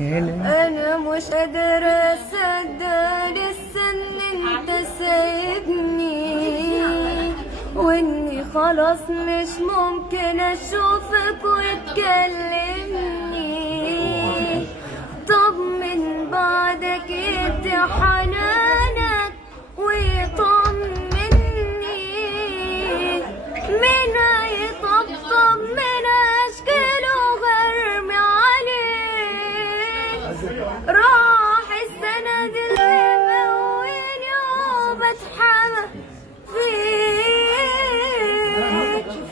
انا مش قادرة اصدق لسه ان انت سايبني، واني خلاص مش ممكن اشوفك وتكلمني. طب من بعدك انت حنانك ويطمني، من هيطبطب من اشكاله غرمي عليه. راح السند اللي مقويني وبتحمى فيه،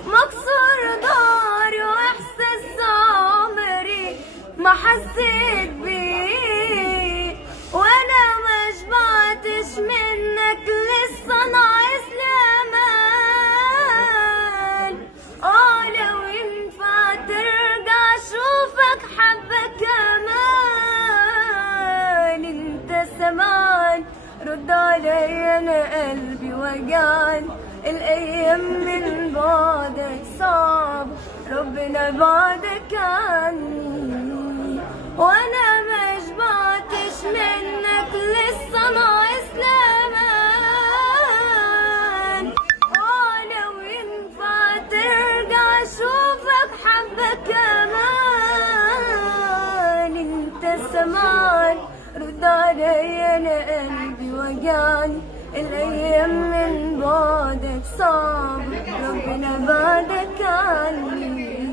مكسور ضهري واحساس عمري ما حسيت بيه، وانا ما شبعتش منك لسه ناقص لي امان. لو ينفع ترجع اشوفك حبة كمان. انت سمان رد عليا، انا قلبي وجعان، الايام من بعدك صعب، ربنا بعدك عني، وانا ما شبعتش منك لسه ناقص لي امان. لو ينفع ترجع اشوفك حبة كمان. انت سمان رد عليا، انا قلبي وجعني، الايام من بعدك صعب، ربنا بعدك عني.